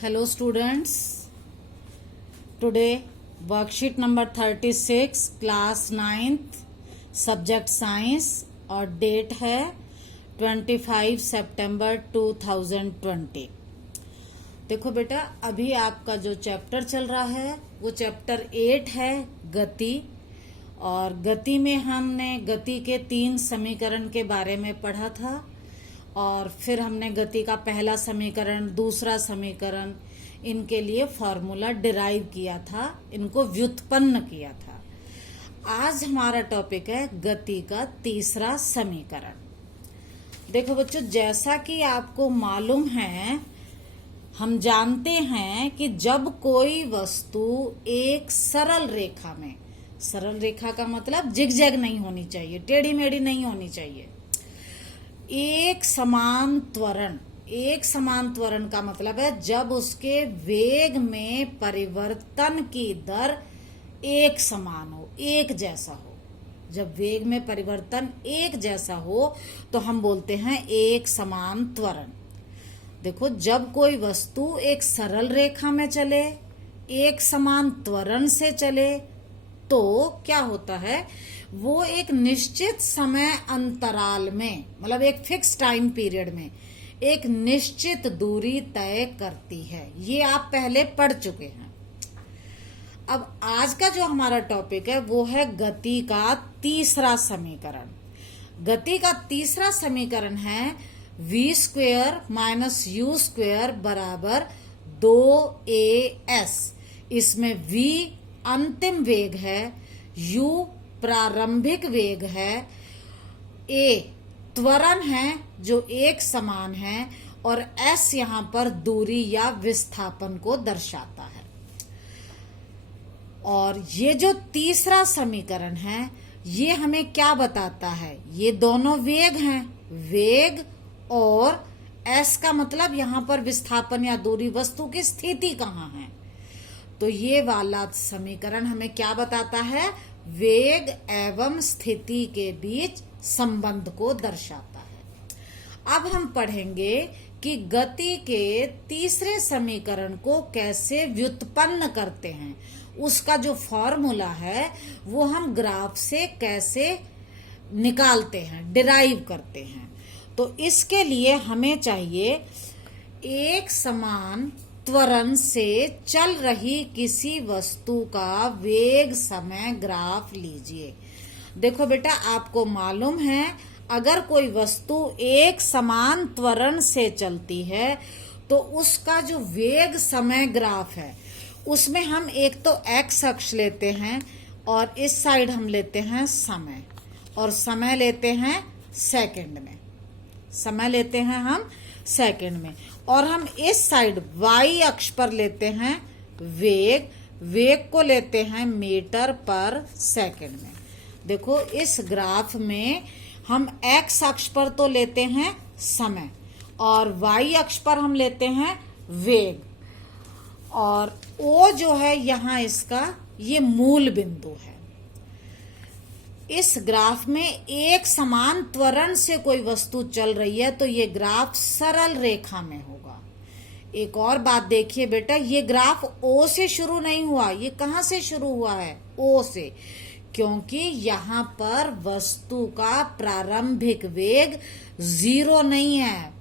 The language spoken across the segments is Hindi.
Hello students, today worksheet number 36 class 9th subject science और डेट है 25 सितंबर 2020। देखो बेटा, अभी आपका जो चैप्टर चल रहा है वो चैप्टर 8 है गति। और गति में हमने गति के 3 समीकरण के बारे में पढ़ा था और फिर हमने गति का पहला समीकरण, दूसरा समीकरण, इनके लिए फॉर्मूला डिराइव किया था, इनको व्युत्पन्न किया था। आज हमारा टॉपिक है गति का तीसरा समीकरण। देखो बच्चों, जैसा कि आपको मालूम है, हम जानते हैं कि जब कोई वस्तु एक सरल रेखा में, सरल रेखा का मतलब जिगजैग नहीं होनी चाहिए, टेढ़ी मेढ़ी नहीं होनी चाहिए, एक समान त्वरण का मतलब है जब उसके वेग में परिवर्तन की दर एक समान हो, एक जैसा हो। जब वेग में परिवर्तन एक जैसा हो तो हम बोलते हैं एक समान त्वरण। देखो, जब कोई वस्तु एक सरल रेखा में चले, एक समान त्वरण से चले, तो क्या होता है, वो एक निश्चित समय अंतराल में, मतलब एक फिक्स टाइम पीरियड में एक निश्चित दूरी तय करती है। ये आप पहले पढ़ चुके हैं। अब आज का जो हमारा टॉपिक है वो है गति का तीसरा समीकरण। गति का तीसरा समीकरण है v² माइनस u² बराबर 2as। इसमें v अंतिम वेग है, u प्रारंभिक वेग है, a त्वरण है जो एक समान है और s यहां पर दूरी या विस्थापन को दर्शाता है। और ये जो तीसरा समीकरण है ये हमें क्या बताता है, ये दोनों वेग हैं, वेग और s का मतलब यहां पर विस्थापन या दूरी, वस्तु की स्थिति कहाँ है। तो ये वाला समीकरण हमें क्या बताता है, वेग एवं स्थिति के बीच संबंध को दर्शाता है। अब हम पढ़ेंगे कि गति के तीसरे समीकरण को कैसे व्युत्पन्न करते हैं। उसका जो फॉर्मूला है वो हम ग्राफ से कैसे निकालते हैं, डिराइव करते हैं। तो इसके लिए हमें चाहिए एक समान त्वरण से चल रही किसी वस्तु का वेग समय ग्राफ लीजिए। देखो बेटा, आपको मालूम है अगर कोई वस्तु एक समान त्वरण से चलती है तो उसका जो वेग समय ग्राफ है उसमें हम एक तो x अक्ष लेते हैं और इस साइड हम लेते हैं समय, और समय लेते हैं सेकंड में, समय लेते हैं हम सेकंड में, और हम इस साइड y अक्ष पर लेते हैं वेग, वेग को लेते हैं मीटर पर सेकंड में। देखो, इस ग्राफ में हम x अक्ष पर तो लेते हैं समय और y अक्ष पर हम लेते हैं वेग, और O जो है यहाँ इसका ये मूल बिंदु है। इस ग्राफ में एक समान त्वरण से कोई वस्तु चल रही है तो ये ग्राफ सरल रेखा में होगा। एक और बात देखिए बेटा, ये ग्राफ O से शुरू नहीं हुआ, ये कहाँ से शुरू हुआ है, O से, क्योंकि यहाँ पर वस्तु का प्रारंभिक वेग 0 नहीं है।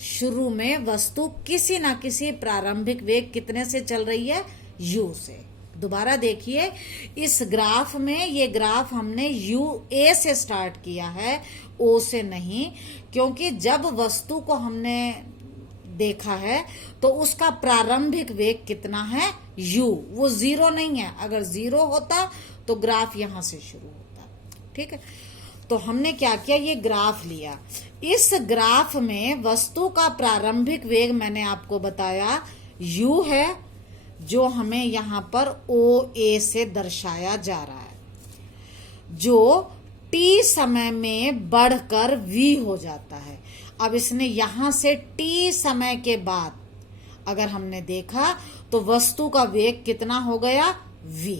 शुरू में वस्तु किसी ना किसी प्रारंभिक वेग कितने से चल रही है, u से। दोबारा देखिए, इस ग्राफ में ये ग्राफ हमने a से स्टार्ट किया है, o से नहीं, क्योंकि जब वस्तु को हमने देखा है तो उसका प्रारंभिक वेग कितना है, u, वो 0 नहीं है। अगर 0 होता तो ग्राफ यहां से शुरू होता। ठीक है, तो हमने क्या किया, ये ग्राफ लिया। इस ग्राफ में वस्तु का प्रारंभिक वेग मैंने आपको बताया u है, जो हमें यहां पर OA से दर्शाया जा रहा है, जो t समय में बढ़कर v हो जाता है। अब इसने यहां से t समय के बाद अगर हमने देखा तो वस्तु का वेग कितना हो गया, v।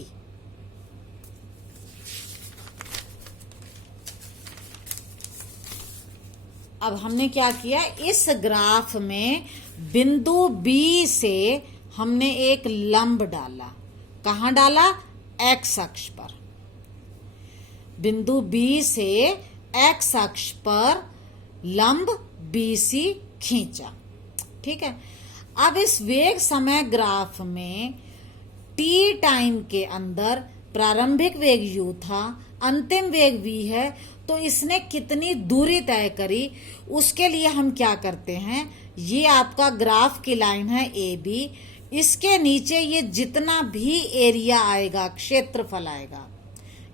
अब हमने क्या किया, इस ग्राफ में बिंदु बी से हमने एक लंब डाला। कहाँ डाला? एक्स अक्ष पर। बिंदु बी से एक्स अक्ष पर लंब BC खींचा। ठीक है। अब इस वेग समय ग्राफ में t टाइम के अंदर प्रारंभिक वेग u था, अंतिम वेग v है, तो इसने कितनी दूरी तय करी उसके लिए हम क्या करते हैं, ये आपका ग्राफ की लाइन है AB, इसके नीचे ये जितना भी एरिया आएगा, क्षेत्रफल आएगा,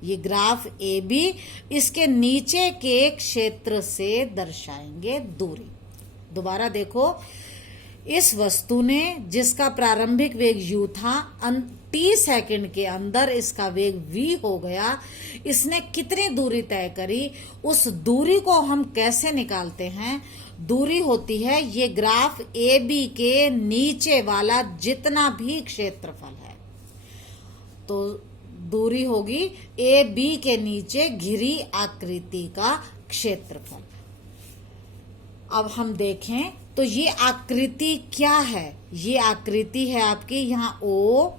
ये ग्राफ AB, इसके नीचे के क्षेत्र से दर्शाएंगे दूरी। दोबारा देखो, इस वस्तु ने जिसका प्रारंभिक वेग u था, t सेकंड के अंदर इसका वेग v हो गया, इसने कितनी दूरी तय करी, उस दूरी को हम कैसे निकालते हैं? दूरी होती है ये ग्राफ AB के नीचे वाला जितना भी क्षेत्रफल है, तो दूरी होगी AB के नीचे घिरी आकृति का क्षेत्रफल। अब हम देखें तो ये आकृति क्या है? ये आकृति है आपकी यहाँ OABC,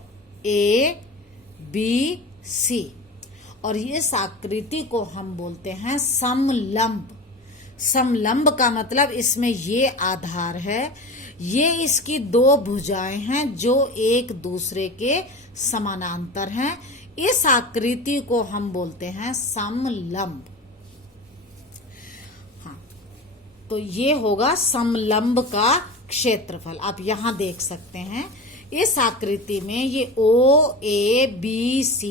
और इस आकृति को हम बोलते हैं समलंब। समलंब का मतलब इसमें ये आधार है, ये इसकी दो भुजाएं हैं जो एक दूसरे के समानांतर हैं। इस आकृति को हम बोलते हैं समलंब। हाँ, तो ये होगा समलंब का क्षेत्रफल। आप यहां देख सकते हैं इस आकृति में ये OABC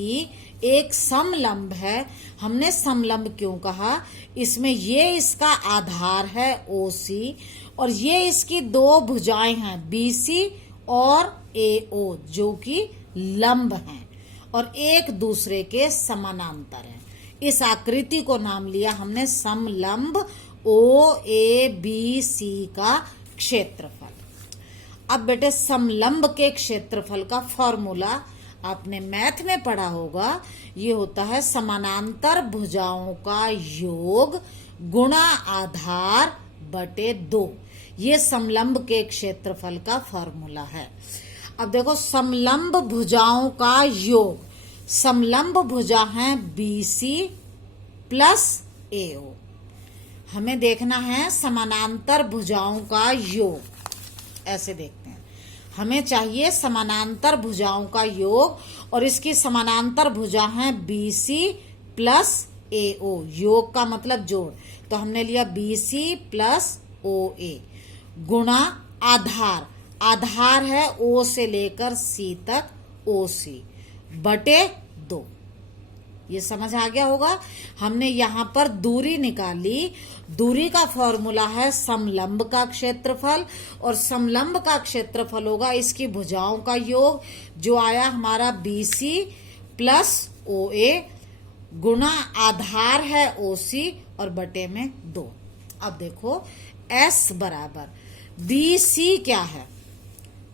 एक समलंब है। हमने समलंब क्यों कहा? इसमें ये इसका आधार है OC, और ये इसकी दो भुजाएं हैं BC और AO, जो कि लंब हैं और एक दूसरे के समानांतर हैं। इस आकृति को नाम लिया हमने समलंब OABC का क्षेत्रफल। अब बेटे, समलंब के क्षेत्रफल का फॉर्मूला आपने मैथ में पढ़ा होगा, ये होता है समानांतर भुजाओं का योग गुणा आधार बटे 2। ये समलंब के क्षेत्रफल का फॉर्मूला है। अब देखो, समलंब भुजाओं का योग, समलंब भुजा है BC प्लस AO। हमें देखना है समानांतर भुजाओं का योग। ऐसे देखते हैं, हमें चाहिए समानांतर भुजाओं का योग, और इसकी समानांतर भुजा है BC प्लस AO। योग का मतलब जोड़, तो हमने लिया BC प्लस OA गुणा आधार, आधार है O से लेकर C तक OC बटे 2। ये समझ आ गया होगा। हमने यहाँ पर दूरी निकाली। दूरी का फॉर्मूला है समलंब का क्षेत्रफल, और समलंब का क्षेत्रफल होगा इसकी भुजाओं का योग, जो आया हमारा BC प्लस OA गुणा आधार है OC और बटे में 2। अब देखो, S बराबर BC क्या है?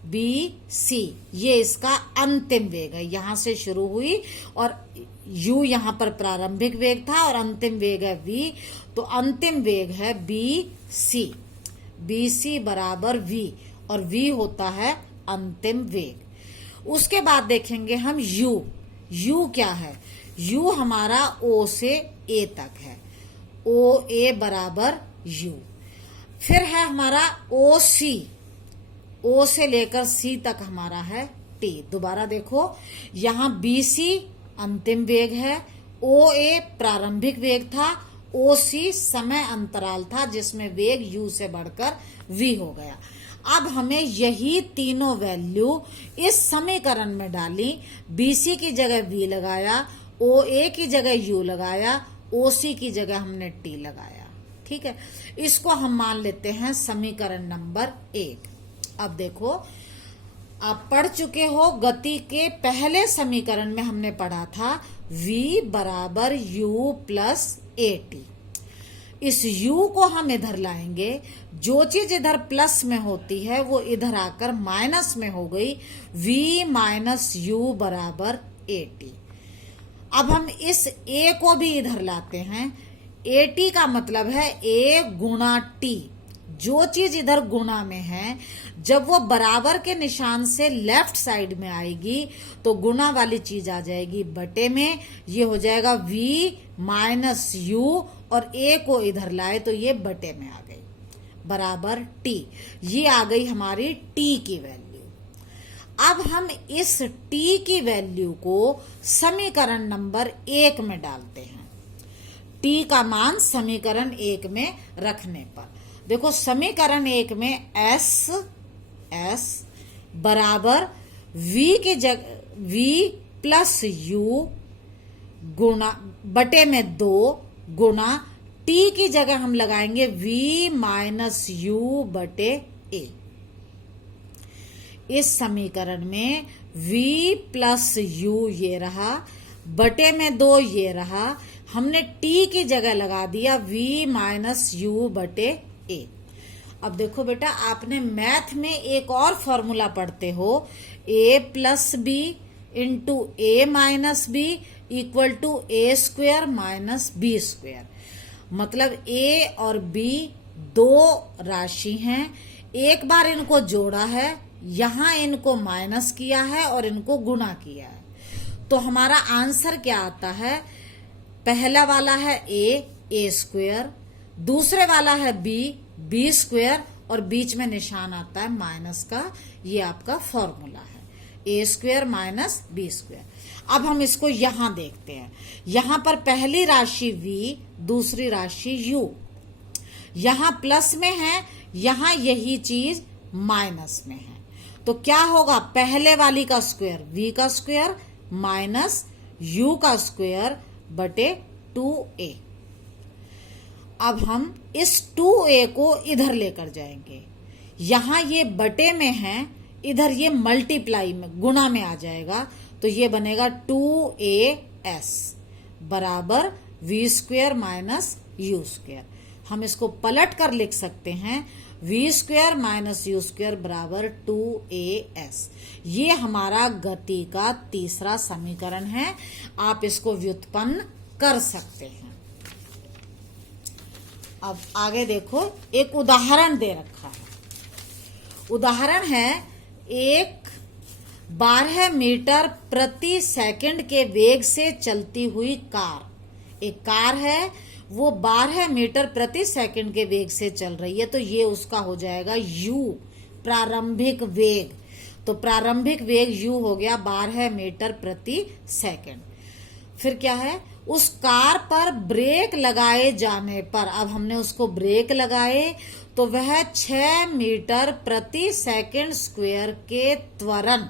BC ये इसका अंतिम वेग है, यहां से शुरू हुई और U यहां पर प्रारंभिक वेग था और अंतिम वेग है V, तो अंतिम वेग है BC। BC बराबर V, और V होता है अंतिम वेग। उसके बाद देखेंगे हम U। U क्या है? U हमारा O से A तक है, OA बराबर U। फिर है हमारा OC, O से लेकर C तक हमारा है T। दोबारा देखो, यहाँ BC अंतिम वेग है, OA प्रारंभिक वेग था, OC समय अंतराल था जिसमें वेग U से बढ़कर V हो गया। अब हमें यही तीनों वैल्यू इस समीकरण में डाली। BC की जगह V लगाया, OA की जगह U लगाया, OC की जगह हमने T लगाया। ठीक है, इसको हम मान लेते हैं समीकरण नंबर 1। अब देखो, आप पढ़ चुके हो, गति के पहले समीकरण में हमने पढ़ा था V बराबर U प्लस AT। इस U को हम इधर लाएंगे, जो चीज इधर प्लस में होती है वो इधर आकर माइनस में हो गई, V माइनस U बराबर AT। अब हम इस A को भी इधर लाते हैं। AT का मतलब है A गुणा T, जो चीज इधर गुणा में है, जब वो बराबर के निशान से लेफ्ट साइड में आएगी तो गुणा वाली चीज आ जाएगी बटे में, ये हो जाएगा v माइनस यू, और a को इधर लाए तो ये बटे में आ गई, बराबर t। ये आ गई हमारी t की वैल्यू। अब हम इस t की वैल्यू को समीकरण नंबर 1 में डालते हैं। t का मान समीकरण 1 में रखने पर देखो, समीकरण 1 में s बराबर v की जगह v प्लस u गुणा बटे में 2 गुणा t की जगह हम लगाएंगे v माइनस यू बटे a। इस समीकरण में v प्लस u ये रहा, बटे में 2 ये रहा, हमने t की जगह लगा दिया v माइनस यू बटे a। अब देखो बेटा, आपने मैथ में एक और फॉर्मूला पढ़ते हो, a plus b into a minus b equal to a square minus b square. मतलब a और b दो राशि हैं, एक बार इनको जोड़ा है, यहां इनको माइनस किया है और इनको गुणा किया है, तो हमारा आंसर क्या आता है? पहला वाला है ए स्क्वेयर, दूसरे वाला है बी स्क्वेयर, और बीच में निशान आता है माइनस का। ये आपका फॉर्मूला है, ए स्क्वेयर माइनस बी स्क्वेयर। अब हम इसको यहां देखते हैं। यहां पर पहली राशि v, दूसरी राशि u, यहां प्लस में है, यहां यही चीज माइनस में है, तो क्या होगा? पहले वाली का स्क्वायर v का स्क्वायर माइनस u का स्क्वायर बटे 2a। अब हम इस 2a को इधर लेकर जाएंगे, यहां ये बटे में है, इधर ये मल्टीप्लाई में गुणा में आ जाएगा, तो ये बनेगा 2as बराबर v square minus you square. हम इसको पलट कर लिख सकते हैं, v square minus you square बराबर 2as। ये हमारा गति का तीसरा समीकरण है। आप इसको व्युत्पन्न कर सकते हैं। अब आगे देखो, एक उदाहरण दे रखा है। उदाहरण है, एक 12 मीटर प्रति सेकंड के वेग से चलती हुई कार। एक कार है, वो 12 मीटर प्रति सेकंड के वेग से चल रही है, तो ये उसका हो जाएगा u, प्रारंभिक वेग। तो प्रारंभिक वेग u हो गया 12 मीटर प्रति सेकंड। फिर क्या है? उस कार पर ब्रेक लगाए जाने पर, अब हमने उसको ब्रेक लगाए तो वह 6 मीटर प्रति सेकंड स्क्वायर के त्वरण,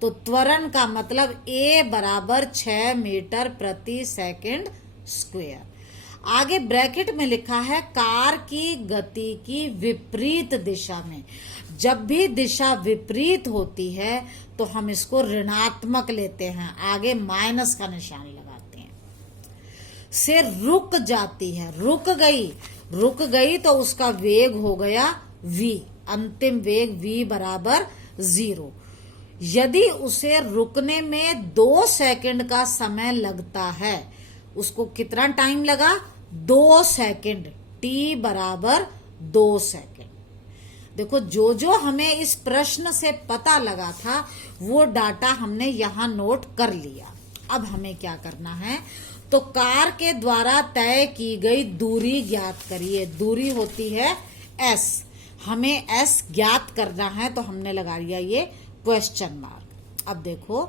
तो त्वरण का मतलब a बराबर 6 मीटर प्रति सेकंड स्क्वायर। आगे ब्रैकेट में लिखा है कार की गति की विपरीत दिशा में। जब भी दिशा विपरीत होती है तो हम इसको ऋणात्मक लेते हैं, आगे माइनस का निशान लगाते हैं। से रुक जाती है, रुक गई तो उसका वेग हो गया v, अंतिम वेग v बराबर 0। यदि उसे रुकने में 2 सेकंड का समय लगता है, उसको कितना टाइम लगा? 2 सेकंड, t बराबर 2 सेकंड। देखो, जो हमें इस प्रश्न से पता लगा था वो डाटा हमने यहां नोट कर लिया। अब हमें क्या करना है? तो कार के द्वारा तय की गई दूरी ज्ञात करिए। दूरी होती है s, हमें s ज्ञात करना है, तो हमने लगा लिया ये क्वेश्चन मार्क। अब देखो,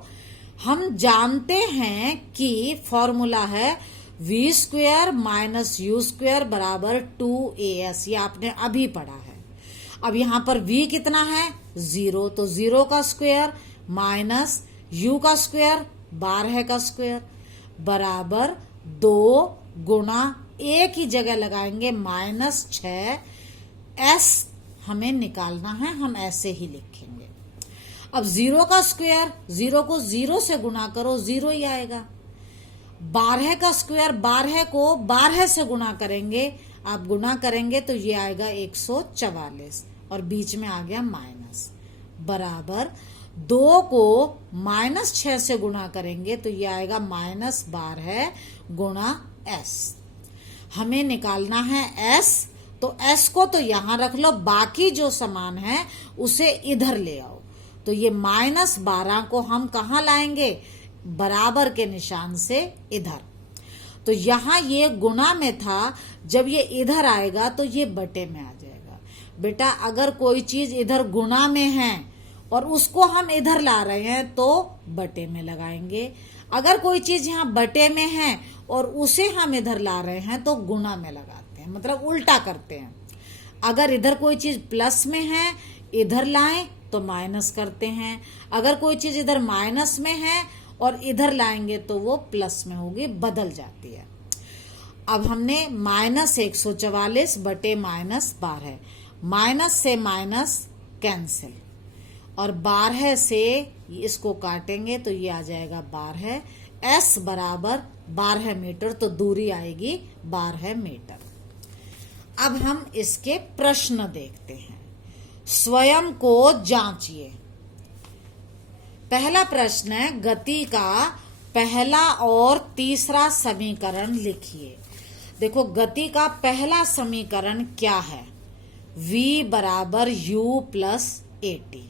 हम जानते हैं कि फॉर्मूला है v square minus you square बराबर 2as। ये आपने अभी पढ़ा है। अब यहां पर v कितना है? 0, तो 0 का स्क्वायर माइनस u का स्क्वायर 12 का स्क्वायर बराबर 2 गुणा a की जगह लगाएंगे माइनस 6s। हमें निकालना है, हम ऐसे ही लिखेंगे। अब 0 का स्क्वायर, 0 को 0 से गुणा करो, 0 ही आएगा। 12 का स्क्वायर, 12 को 12 से गुणा करेंगे, आप गुणा करेंगे तो ये आएगा 144, और बीच में आ गया माइनस, बराबर 2 को माइनस 6 से गुणा करेंगे तो ये आएगा -12 गुणा s। हमें निकालना है s, तो s को तो यहां रख लो, बाकी जो समान है उसे इधर ले आओ। तो ये -12 को हम कहाँ लाएंगे, बराबर के निशान से इधर। तो यहां ये गुणा में था, जब ये इधर आएगा तो ये बटे में आ जाएगा। बेटा अगर कोई चीज इधर गुणा में है और उसको हम इधर ला रहे हैं तो बटे में लगाएंगे। अगर कोई चीज यहाँ बटे में है और उसे हम इधर ला रहे हैं तो गुणा में लगाते हैं, मतलब उल्टा करते हैं। अगर इधर कोई चीज प्लस में है, इधर लाएं तो माइनस करते हैं। अगर कोई चीज इधर माइनस में है और इधर लाएंगे तो वो प्लस में होगी, बदल जाती है। अब हमने -144 बटे -12, माइनस से माइनस कैंसिल और 12 से इसको काटेंगे तो ये आ जाएगा 12। s बराबर 12 मीटर, तो दूरी आएगी 12 मीटर। अब हम इसके प्रश्न देखते हैं। स्वयं को जांचिए। पहला प्रश्न है, गति का पहला और तीसरा समीकरण लिखिए। देखो गति का पहला समीकरण क्या है, v बराबर u प्लस AT।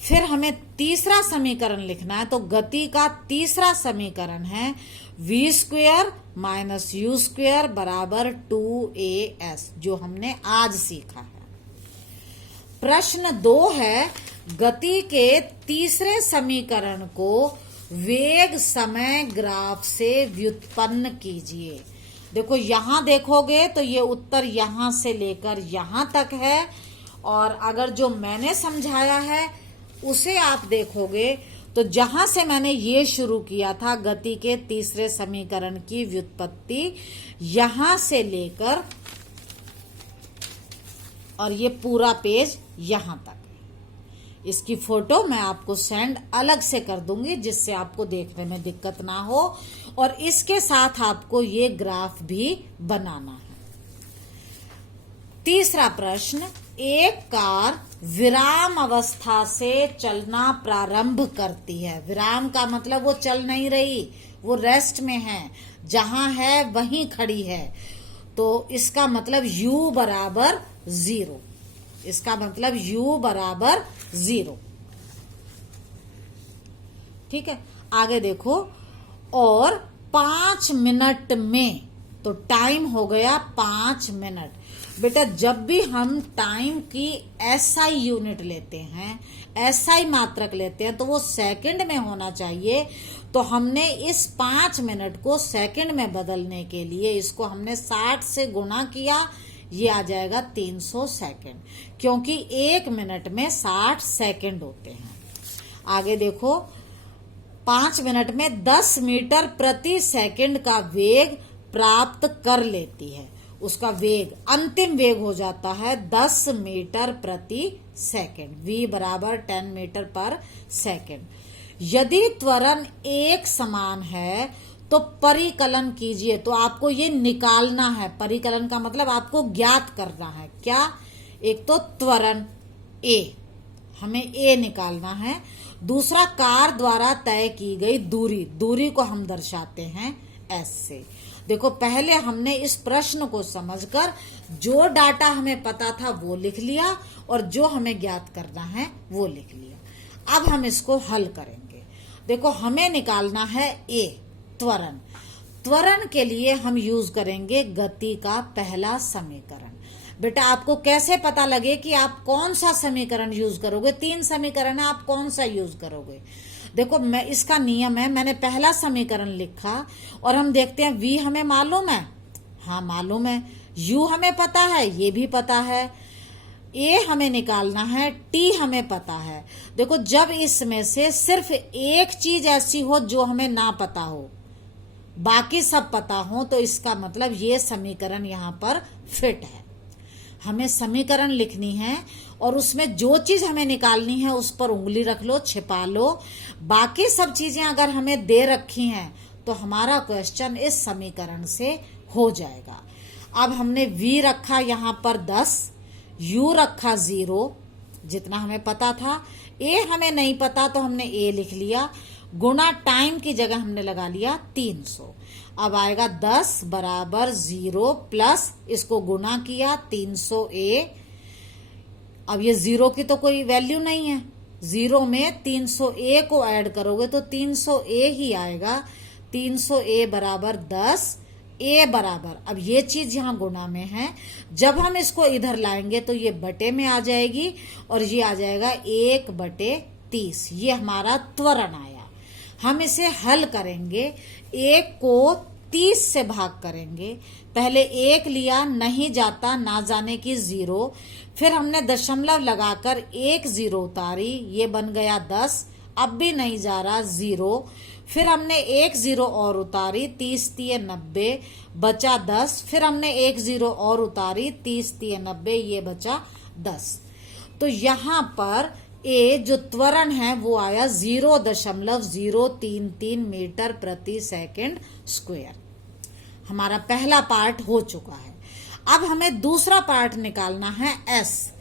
फिर हमें तीसरा समीकरण लिखना है, तो गति का तीसरा समीकरण है v square minus you square बराबर 2as, जो हमने आज सीखा है। प्रश्न 2 है, गति के तीसरे समीकरण को वेग समय ग्राफ से व्युत्पन्न कीजिए। देखो यहां देखोगे तो ये उत्तर यहां से लेकर यहां तक है, और अगर जो मैंने समझाया है उसे आप देखोगे तो जहां से मैंने ये शुरू किया था गति के तीसरे समीकरण की व्युत्पत्ति, यहां से लेकर और ये पूरा पेज यहां तक। इसकी फोटो मैं आपको सेंड अलग से कर दूंगी जिससे आपको देखने में दिक्कत ना हो, और इसके साथ आपको ये ग्राफ भी बनाना है। तीसरा प्रश्न, एक कार विराम अवस्था से चलना प्रारंभ करती है। विराम का मतलब वो चल नहीं रही, वो रेस्ट में है, जहां है वहीं खड़ी है। तो इसका मतलब u बराबर 0, इसका मतलब u बराबर 0। ठीक है, आगे देखो, और 5 मिनट में, तो टाइम हो गया 5 मिनट। बेटा जब भी हम टाइम की SI यूनिट लेते हैं, SI मात्रक लेते हैं, तो वो सेकंड में होना चाहिए। तो हमने इस 5 मिनट को सेकंड में बदलने के लिए इसको हमने 60 से गुणा किया, ये आ जाएगा 300 सेकंड, क्योंकि 1 मिनट में 60 सेकंड होते हैं। आगे देखो, 5 मिनट में 10 मीटर प्रति सेकंड का वेग प्राप्त कर लेती है। उसका वेग, अंतिम वेग हो जाता है 10 मीटर प्रति सेकंड, v बराबर 10 मीटर पर सेकंड। यदि त्वरण एक समान है तो परिकलन कीजिए। तो आपको ये निकालना है, परिकलन का मतलब आपको ज्ञात करना है। क्या? एक तो त्वरण a, हमें a निकालना है। दूसरा, कार द्वारा तय की गई दूरी, दूरी को हम दर्शाते हैं s से। देखो पहले हमने इस प्रश्न को समझकर जो डाटा हमें पता था वो लिख लिया, और जो हमें ज्ञात करना है वो लिख लिया। अब हम इसको हल करेंगे। देखो हमें निकालना है a, त्वरण। त्वरण के लिए हम यूज करेंगे गति का पहला समीकरण। बेटा आपको कैसे पता लगे कि आप कौन सा समीकरण यूज करोगे? 3 समीकरण है, आप कौन सा यूज करोगे? देखो मैं, इसका नियम है, मैंने पहला समीकरण लिखा और हम देखते हैं v हमें मालूम है, हाँ मालूम है, u हमें पता है, ये भी पता है, a हमें निकालना है, t हमें पता है। देखो जब इसमें से सिर्फ एक चीज ऐसी हो जो हमें ना पता हो, बाकी सब पता हो, तो इसका मतलब ये समीकरण यहाँ पर फिट है। हमें समीकरण लिखनी है और उसमें जो चीज हमें निकालनी है उस पर उंगली रख लो, छिपा लो। बाकी सब चीजें अगर हमें दे रखी हैं तो हमारा क्वेश्चन इस समीकरण से हो जाएगा। अब हमने v रखा यहाँ पर 10, u रखा 0, जितना हमें पता था। ए हमें नहीं पता तो हमने ए लिख लिया, गुना टाइम की जगह हमने लगा लिया 300। अब आएगा 10 बराबर 0 प्लस इसको गुना किया 300A। अब ये 0 की तो कोई वैल्यू नहीं है, 0 में 300A को ऐड करोगे तो 300A ही आएगा। 300A बराबर 10, ए बराबर, अब ये चीज यहां गुना में है, जब हम इसको इधर लाएंगे तो ये बटे में आ जाएगी और ये आ जाएगा 1/30। ये हमारा त्वरण आया। हम इसे हल करेंगे, 1 को 30 से भाग करेंगे। पहले 1 लिया, नहीं जाता, ना जाने की 0, फिर हमने दशमलव लगाकर 1 0 उतारी, ये बन गया 10, अब भी नहीं जा रहा 0, फिर हमने 1 0 और उतारी, 30 3 90, बचा 10, फिर हमने 1 0 और उतारी, 30 3 90, ये बचा 10। तो यहाँ पर ए जो त्वरण है वो आया 0.033 मीटर प्रति सेकंड स्क्वायर। हमारा पहला पार्ट हो चुका है। अब हमें दूसरा पार्ट निकालना है एस।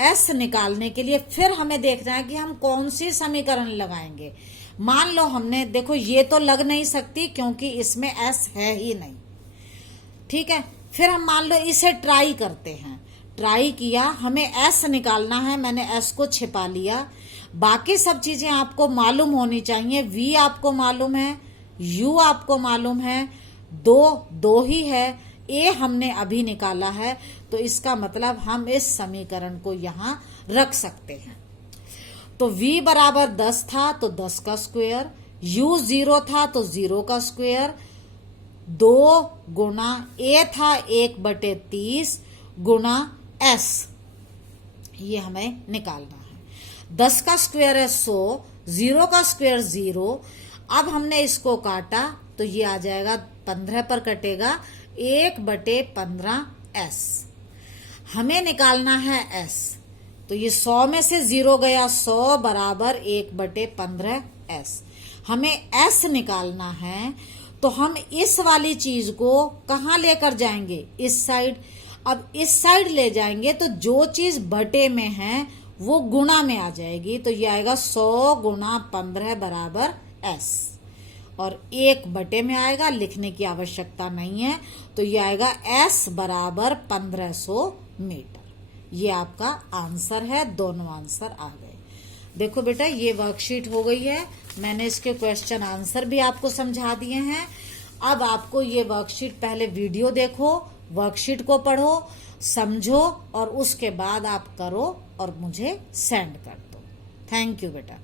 एस निकालने के लिए फिर हमें देखना है कि हम कौन सी समीकरण लगाएंगे। मान लो हमने, देखो ये तो लग नहीं सकती क्योंकि इसमें एस है ही नहीं, ठीक है। फिर हम मान लो इसे ट्राई करते हैं। ट्राई किया, हमें एस निकालना है, मैंने एस को छिपा लिया। बाकी सब चीजें आपको मालूम होनी चाहिए। वी आपको मालूम है, यू आपको मालूम है, दो ही है, ए हमने अभी निकाला है, तो इसका मतलब हम इस समीकरण को यहां रख सकते हैं। तो v बराबर 10 था तो 10 का स्क्वायर, u 0 था तो 0 का स्क्वायर, 2 गुना a था 1/30 गुना s, ये हमें निकालना है। 10 का स्क्वायर है 100, 0 का स्क्वायर 0। अब हमने इसको काटा तो ये आ जाएगा, 15 पर कटेगा, 1/15 s। हमें निकालना है s, तो ये 100 में से 0 गया, 100 बराबर 1/15 s। हमें s निकालना है तो हम इस वाली चीज को कहाँ लेकर जाएंगे, इस साइड। अब इस साइड ले जाएंगे तो जो चीज बटे में है वो गुणा में आ जाएगी, तो ये आएगा 100 गुना 15 बराबर s, और 1 बटे में आएगा, लिखने की आवश्यकता नहीं है, तो ये आएगा s बराबर 1500 मीटर। ये आपका आंसर है, दोनों आंसर आ गए। देखो बेटा, ये वर्कशीट हो गई है, मैंने इसके क्वेश्चन आंसर भी आपको समझा दिए हैं। अब आपको ये वर्कशीट, पहले वीडियो देखो, वर्कशीट को पढ़ो, समझो, और उसके बाद आप करो और मुझे सेंड कर दो। थैंक यू बेटा।